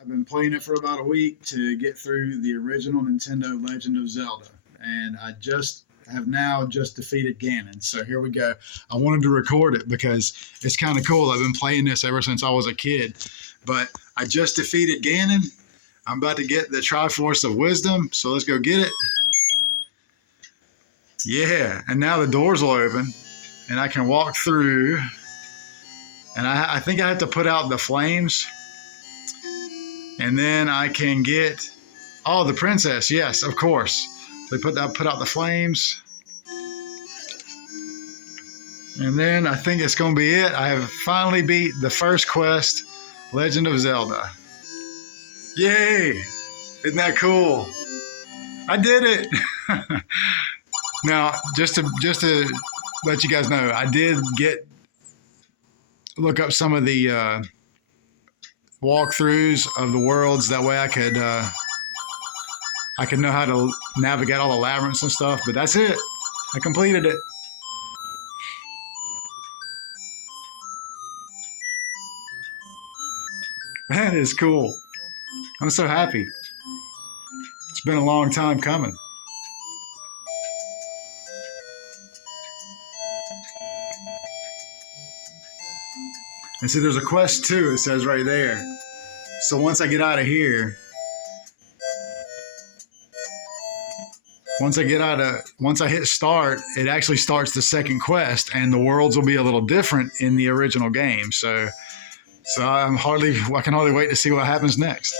I've been playing it for about a week to get through the original Nintendo Legend of Zelda, and I just have now just defeated Ganon. So here we go. I wanted to record it because it's kind of cool. I've been playing this ever since I was a kid, but I just defeated Ganon. I'm about to get the Triforce of Wisdom, so let's go get it. Yeah, and now the doors will open, and I can walk through. And I think I have to put out the flames. And then I can get, oh, the princess. Yes, of course. They put out the flames. And then I think it's going to be it. I have finally beat the first quest, Legend of Zelda. Yay! Isn't that cool? I did it. Now, just to let you guys know, I did look up some of the walkthroughs of the worlds. That way I could know how to navigate all the labyrinths and stuff. But that's it. I completed it. That is cool. I'm so happy. It's been a long time coming. And see, there's a quest too, it says right there. So once I get out of here, once I hit start, it actually starts the second quest, and the worlds will be a little different in the original game. So I can hardly wait to see what happens next.